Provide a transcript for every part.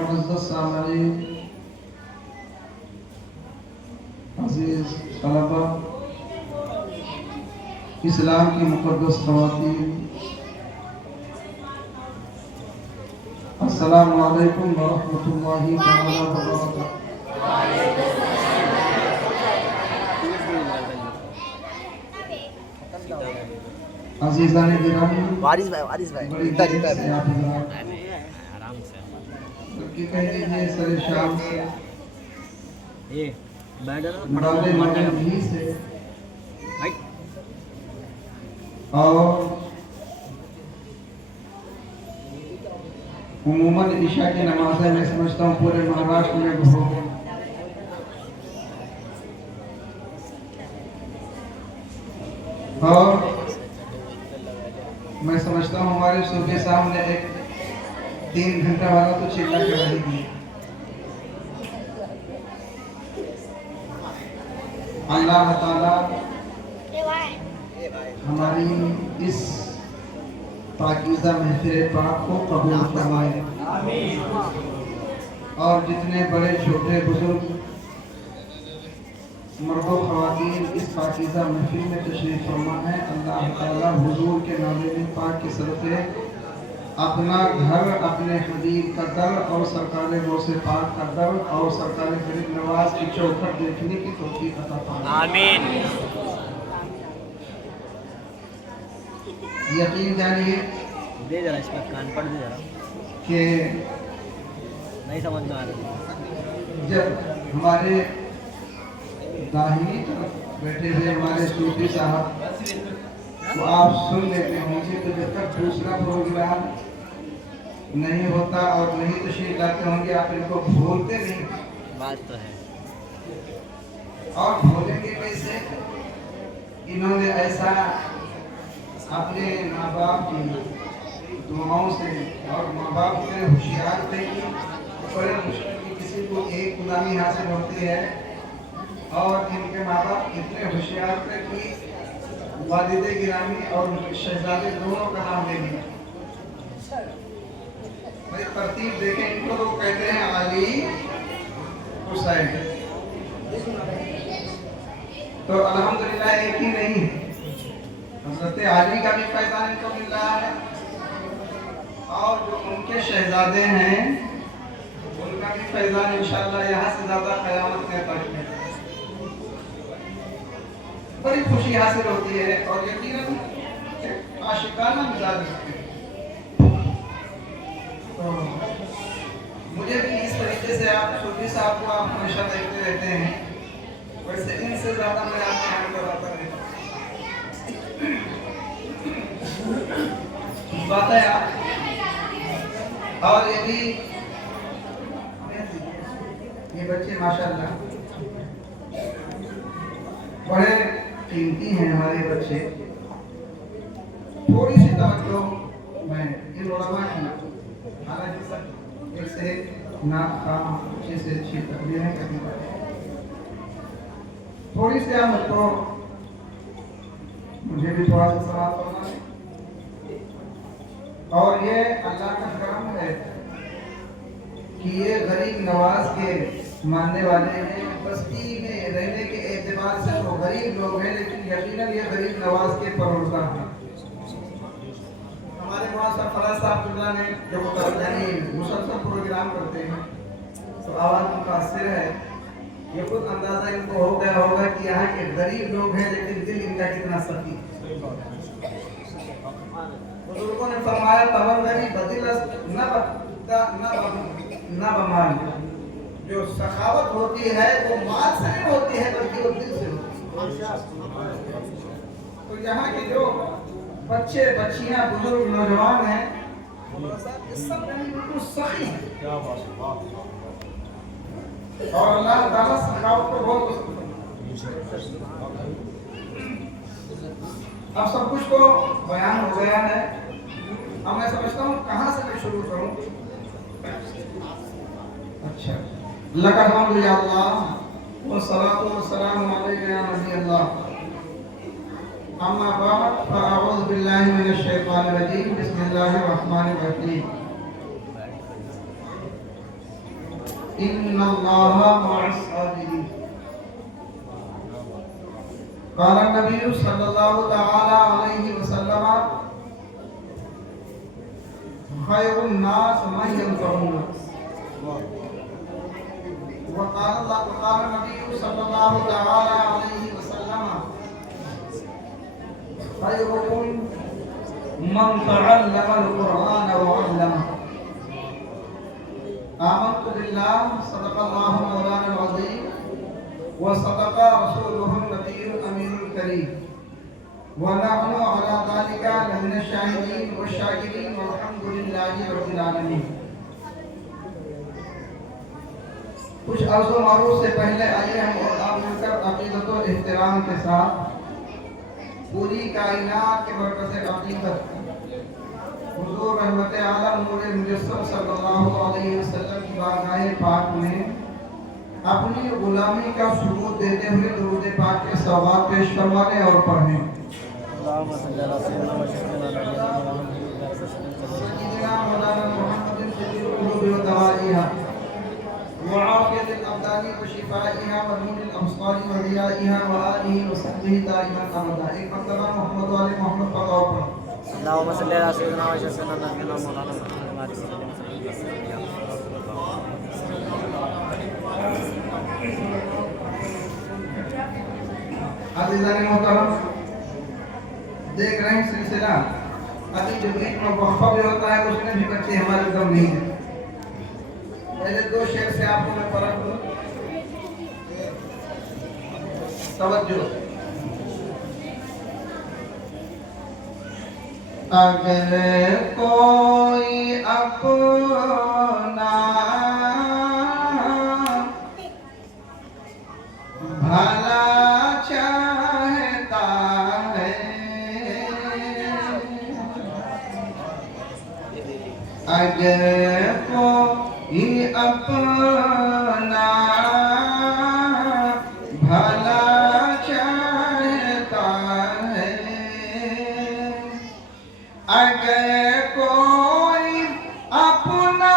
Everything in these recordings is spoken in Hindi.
मुअज़्ज़ज़ सामईन अज़ीज़ तलबा इस्लाम की मुक़द्दस ख़वातीन अस्सलामु अलैकुम व रहमतुल्लाहि तआला व बरकातुहू। अज़ीज़ान गिरामी वारिस भाई जीता जीता है आराम से बल्कि कह लीजिए सरे शाम से ये बैठो बड़े मौजूदगी से भाई और उम्मूमन ईशा की नमाज़ें मैं समझता हूँ पूरे महाराष्ट्र में हो और मैं समझता हूँ हमारे सूबे साहब ने एक 3 घंटा वाला तो चिल्ला के रही थी। अल्लाह ताला हमारी इस पाकीज़ा महफिल पाक को कबूल फरमाए और जितने बड़े छोटे बुजुर्ग मर्दों ख़वातीन इस पाकीज़ा महफिल में तशरीफ़ फरमा है, अल्लाह ताला हुजूर के नाज़िम पाक के सदक़े अपना घर, अपने हबीब का दर और सरकार गौसे पाक का दर और सरकार गरीब नवाज की चौखट देखने की तौफ़ीक़ अता फरमाए। आमीन। यकीन जानिए दे जरा इसमें कान पड़ दे जरा कि नहीं समझ में आ रहा जब हमारे दाहिनी तरफ बैठे हुए हमारे सूफी साहब तो आप सुन लेते होंगे, तो जब तक दूसरा प्रोग्राम नहीं होता और नहीं तशरीफ लाते होंगे आप इनको भूलते नहीं। बात तो है और भूलेंगे कैसे? इन्होंने ऐसा अपने माँ बाप की दुआओं से और माँ बाप इतने होशियार थे कि बड़े मुश्किल की किसी को एक गुलामी हासिल होती है और इनके माँ बाप इतने होशियार थे कि वालिदे गिरामी और शहजादे दोनों का नाम ले लिया। भाई तरतीब देखें, इनको तो कहते हैं अली हुसैन। तो अल्हम्दुलिल्लाह एक ही नहीं, हज़रत अली का भी फैज़ान इनको मिल रहा है और जो उनके शहजादे हैं उनका भी फैज़ान इंशाअल्लाह यहाँ से ज़्यादा क़यामत में तक है। बड़ी खुशी हासिल होती है और यकीनन आशिकाना मिजाज रखते हैं। तो मुझे भी इस तरीके से आप सूफी साहब को आप हमेशा देखते रहते हैं, वैसे इनसे ज़्यादा मैं आपको ध्यान कराता रहता हूँ। बात है आप और ये भी ये बच्चे माशाल्लाह बड़े कीमती हैं हमारे बच्चे। थोड़ी सी तवज्जो मैं इन उलमा की, हालांकि सब एक से नाक काम अच्छे से अच्छी तकरीरें करनी पड़ती, थोड़ी सी आप मुझको मुझे भी थोड़ा सा सवाल करना है। और ये अल्लाह का करम है कि ये गरीब नवाज के मानने वाले हैं। बस्ती में रहने के एतबार से तो गरीब लोग हैं, लेकिन यकीनन ये गरीब नवाज के परवरदा हैं। हमारे वहाँ सरफराज साहब ने जो यानी मुसलसल प्रोग्राम करते हैं तो आवाज़ मुतासिर है। ये खुद अंदाजा इनको हो गया होगा कि यहाँ के गरीब लोग हैं लेकिन दिल इनका कितना सखी। बुजुर्गों ने फरमाया तवल्लरी बदिलस न बमाल, जो सखावत होती है वो माल से नहीं होती है बल्कि वो दिल से होती है। तो यहाँ के जो बच्चे बच्चियाँ बुजुर्ग नौजवान हैं सब बिल्कुल सही है और अल्लाह ताला सखावत को बहुत पसंद करता है। अब सब कुछ को बयान हो गया है, अब मैं समझता हूँ कहाँ से मैं शुरू करूँ। अच्छा लकद हम्दुलिल्लाह वस्सलातु वस्सलामु अलैका या नबी अल्लाह। अम्मा बाद फअऊज़ु बिल्लाहि मिनश शैतानिर रजीम। बिस्मिल्लाहिर रहमानिर रहीम। इन्नल्लाहा मअस साबिरीन। क़ाल नबी सल्लल्लाहु तआला अलैहि वसल्लम खैरुन नास मन यंफउन। वक़ाल नबी सल्लल्लाहु तआला अलैहि वसल्लम खैरुकुम मन तअल्लमल कुरआन व अल्लमह। आमन्तु बिल्लाह सदक़ल्लाहु मौलाना अज़ीम व सदक़ा रसूलुहुन नबियुल अमीनुल करीम व नहनु अला ज़ालिका लमिनश शाहिदीन व शाकिरीन वल्हम्दुलिल्लाहि रब्बिल आलमीन। कुछ अर्ज़ व मारूफ से पहले आइए हम और आप मिलकर अक़ीदत व एहतराम के साथ पूरी कायनात के मरकज़ अक़ीदत हुज़ूर रहमत आलम नूर मुजस्सम सल्लल्लाहु अलैहि वसल्लम की बारगाह पाक में अपनी गुलामी का सबूत देते हुए दुरूद पाक के सवाब पेश फरमाने और पढ़ने। सय्यिदना मौलाना मुहम्मद सय्यिदुल क़ुलूब व दवाइहा व आफ़ियतिल अब्दानी व शिफ़ाइहा व नूरिल अब्सारी व रियाइहा व आलिहि व सहबिहि दाइमन अबदा। एक मरतबा मोहम्मद वाले मोहम्मद का तौर पर अल्लाहुम्मा सल्ली अला सय्यिदिना व शफ़ीना नबीना मौलाना मुहम्मद। अज़ीज़ान मोहतरम, देख रहे हैं सिलसिला अभी जो बीच में वक्फा भी होता है उसमें भी बच्चे हमारे दम नहीं है। पहले दो शेर से आपको मैं पढ़ा दूं, तवज्जो। अगर कोई अपना भला चाहता है, अगर कोई अपना भला चाहता है, अगर कोई अपना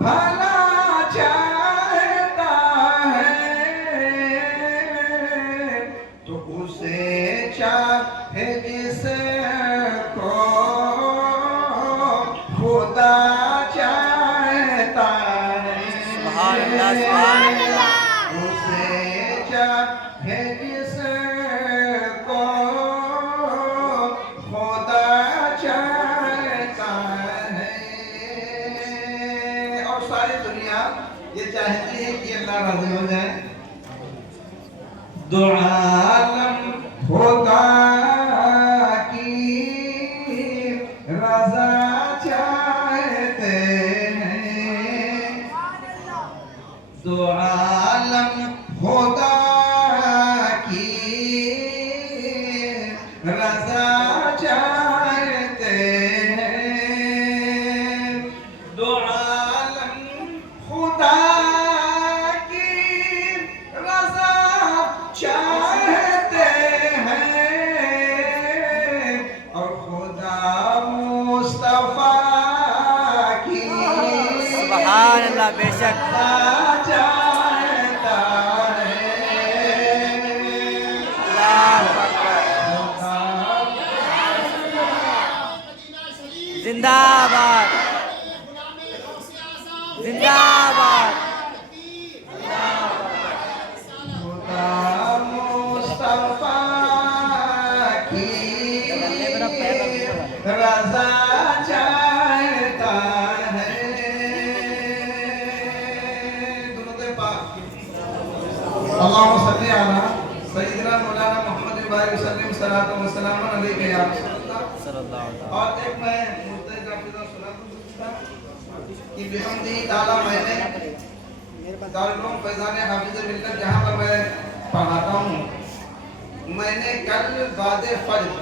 भला चाहता है तो उसे चाहे जिसको खुदा चाहता है। सुभान अल्लाह, सुभान अल्लाह। उसे चाहे जिसको खुदा चाहता है। और सारी दुनिया ये चाहती है कि अल्लाह राज़ी हो जाए। दो आलम खुदा की रज़ा चाहते हैं, दो आलम खुदा की रज़ा चाहते हैं, दो आलम खुदा की रज़ा चाहते हैं और खुदा मुस्तफा की सुभान अल्लाह, बेशक चाहता है। अल्लाहु अकबर। जिंदाबाद, जिंदाबाद। खुदा मुस्तफा की रज़ा चाहता है। दुरूद पाक। अल्लाहुम्मा सल्ली अला सय्यिदिना मौलाना मुहम्मद वसल्लम सल्लल्लाहु अलैहि वसल्लम अलैहि या सल्लल्लाहु अलैहि और एक मैं मुद्दे का फिदा सुना दूं कि बिहम्दी ताला मैंने दारुल फैज़ान हाफिज़ मिल्लत जहां पर मैं पढ़ाता हूं, मैंने कल बाद फज्र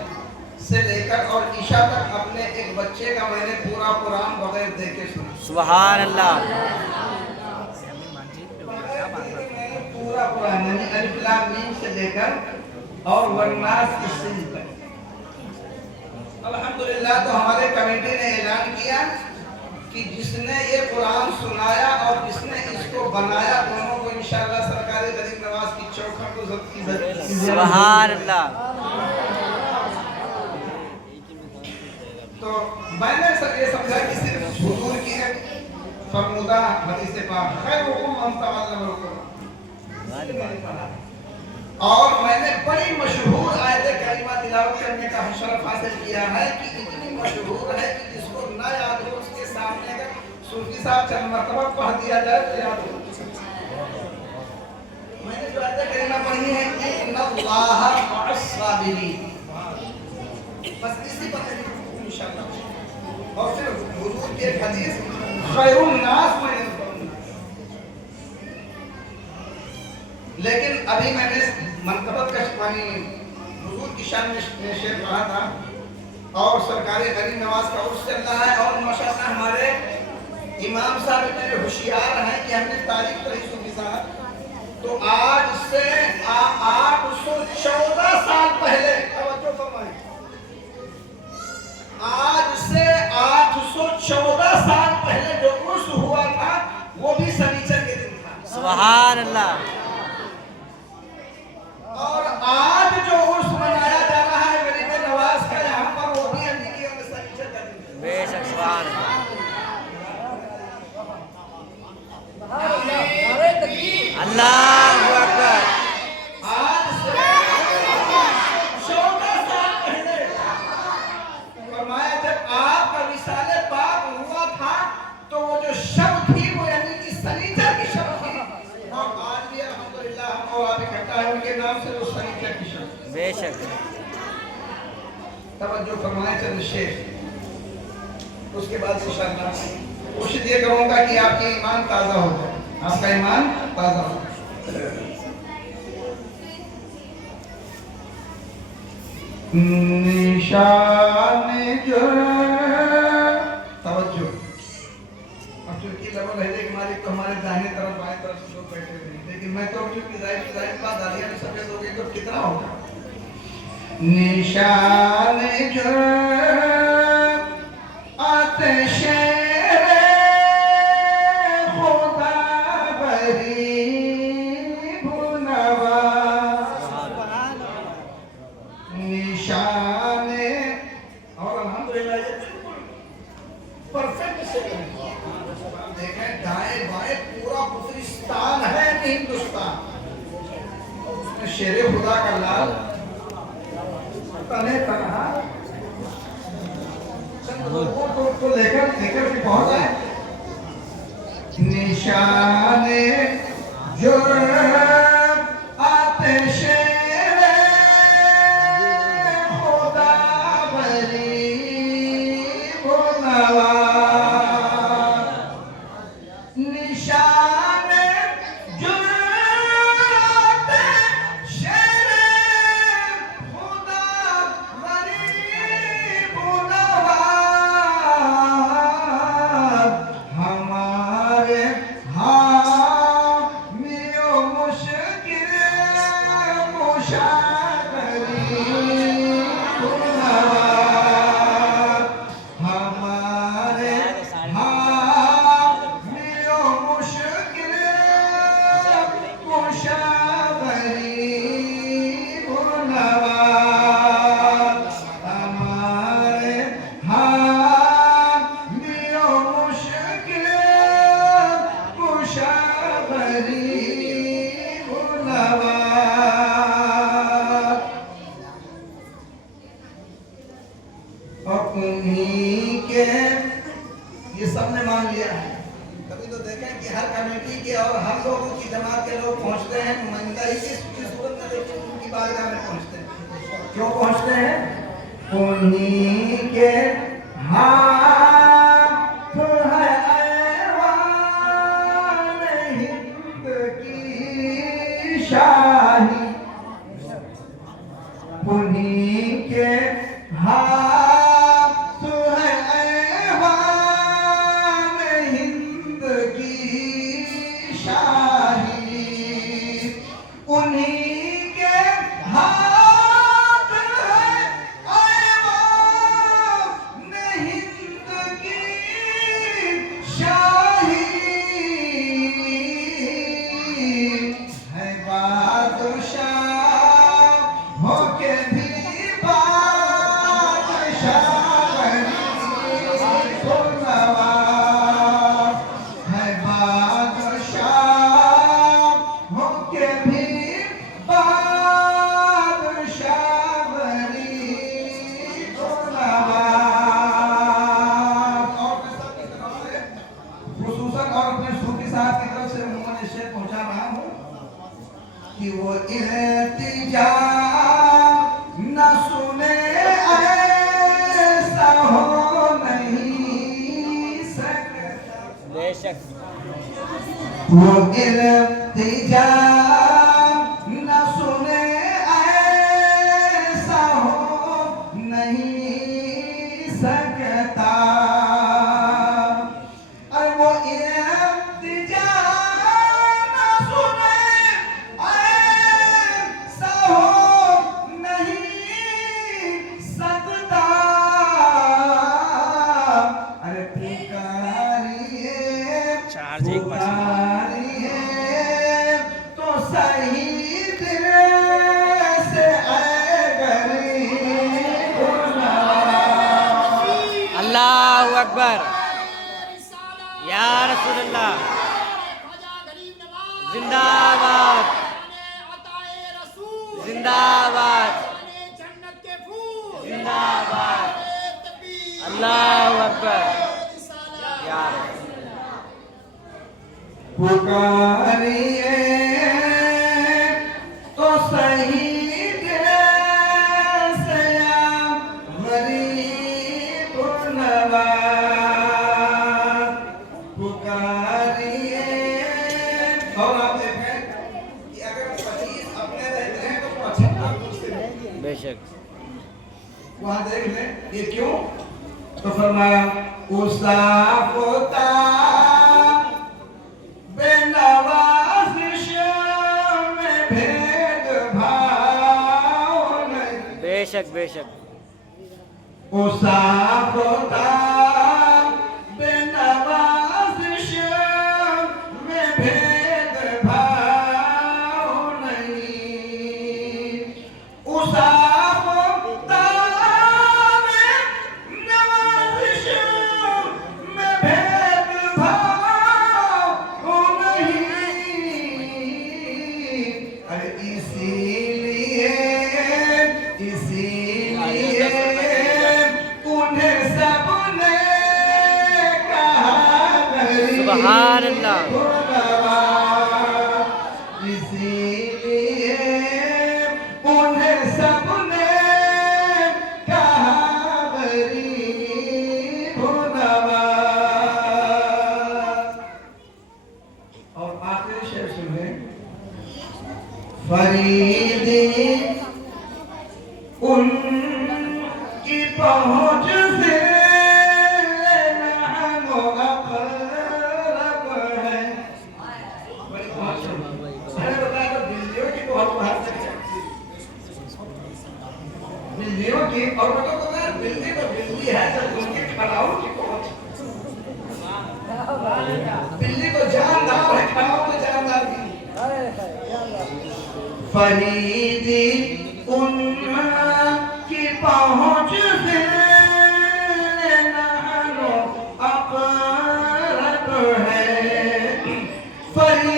से लेकर और ईशा तक अपने एक बच्चे का मैंने पूरा कुरान बगैर देखे सुना। सुभान अल्लाह। लाम मीम से लेकर और वन्नास की सिंध तक। अल्हम्दुलिल्लाह, तो हमारे कमेटी ने ऐलान किया कि जिसने ये कुरान सुनाया और जिसने इसको बनाया, दोनों को इंशाअल्लाह सरकारी गरीब नवाज की चौखट को सुभान अल्लाह। तो मैंने सर ये समझा कि सिर्फ हुजूर की है फरमुदा हदीस पाक खैरुकुम मन तअल्लम अल-कुरान, और मैंने बड़ी मशहूर आयत करीमा तिलावत करने का शरफ हासिल किया है कि इतनी मशहूर है कि जिसको न याद हो उसके सामने अगर सूफी साहब चंद मरतबा पढ़ दिया जाए तो याद हो। मैंने जो आयत करीमा पढ़ी है इन्नल्लाहा मअस-साबिरीन, बस इसी पर इंशाअल्लाह। और फिर हुजूर की एक हदीस खैरुन नास मैंने पढ़ी, लेकिन अभी मैंने मंतबत का हुजूर की शान में शेर पढ़ा था और सरकारी गरीब नवाज का उर्स चल रहा है और माशाअल्लाह हमारे इमाम साहब इतने होशियार हैं कि हमने तारीफ करी सूफी साहब, तो आज से 814 साल पहले, तवज्जो फरमाएं, आज से 814 साल पहले जो उर्स हुआ था वो भी शनिचर के दिन था। सुभान अल्लाह। और आज जो उर्स मनाया जा रहा है गरीब नवाज का यहाँ पर, वो भी अल्लाह की शनिचर का दिन है। बेशक सुभान अल्लाह अकबर। आज से 14 साल पहले फरमाया जब आपका विसाले पाक हुआ था तो वो जो शब थी वो यानी कि शनिचर की शब थी, और आज भी अल्हम्दुलिल्लाह हम और आप इकट्ठा है उनके नाम से वो शनिचर की शब। बेशक। तवज्जो फरमाए चंद शेर, उसके बाद इंशाअल्लाह कोशिश ये करूंगा कि आपकी ईमान ताजा हो जाए, आपका ईमान ताजा हो जाए। निशान जो तवज्जो, अब चूंकि लेवल है कि मालिक तो हमारे दाहिने तरफ बाएं तरफ से लोग बैठे हुए हैं, लेकिन मैं तो चूंकि जाहिर बात दादिया में सफेद हो गई तो कितना होगा। निशान जो आतिश खुदा बरी भुनवा, निशान, और अल्हम्दुलिल्लाह ये बिल्कुल परफेक्ट से देखें, दाएं बाएं पूरा गुलिस्तान है हिंदुस्तान, उसमें शेर खुदा का लाल तने तनहा तो लेकर के पहुंच आए। निशान जो आतिश खुदा बरी भुनवा, निशान जो आतिश खुदा बरी भुनवा, हमारे हामियों मुश्किल मुशाकरी भुनवा, हमारे हामियों मुश्किल मुशाकरी भुनवा, हमारे हामियों मुश्किल मुशाकरी भुनवा। और उन्हीं के ये सबने मान लिया है। कभी तो देखें कि हर कमेटी के और हर लोगों की जमात के लोग पहुंचते हैं, नुमाइंदा ही की सूरत में लेकिन उनकी बारगाह में पहुंचते हैं। क्यों पहुंचते हैं? उन्हीं के हाथ है ऐवान हिंद की शाही, उन्हीं के हाथ है ऐवान हिंद की शाही, उन्हीं कि वो इल्तिजा न सुने ऐसा हो नहीं सकता। बेशक वो इल्तिजा न सुने ऐसा हो नहीं सकता। अरे वो इल्तिजा न सुने ऐसा हो नहीं सकता। अरे पुकारिए पुकारिए तो सही दिल से आए गरीब नवाज। अल्लाहु अकबर या रसूलुल्लाह जिंदाबाद जिंदाबाद जिंदाबाद अल्लाहु अकबर या पुकारिए तो सही दिल से या गरीब नवाज। पुकारिए। और आप देखें कि अगर 25 अपने रहते हैं तो 75 दूसरे रहते हैं। बेशक वहां देख लें ये क्यों। तो फरमाया उसाफोता बेनवाज़िश में भेदभाव नहीं। बेशक बेशक उसाफोता बेनवाज़िश में भेदभाव नहीं। उसाफोता बेनवाज़िश में भेदभाव नहीं। अरे इसीलिए उन्हें सबने कहा गरीब सुभान अल्लाह। नवाज। इसीलिए उन्हें सबने कहा गरीब नवाज। और आखिरी शेर सुने। फरीदी उनकी पहुंच से नहनो अक़रब है। बड़ी पहुंच है। मैंने बताया तो बिल्लियों की बहुत बाहर तक है। बिल्लियों की और बताओ तो यार बिल्ली तो बिल्ली है जब उनके खड़ाऊ की पहुंच। बिल्ली को जानदार है खड़ाऊ तो जानदार भी। फरीदी उनकी पहुंच से नहनो अक़रब है। फरीदी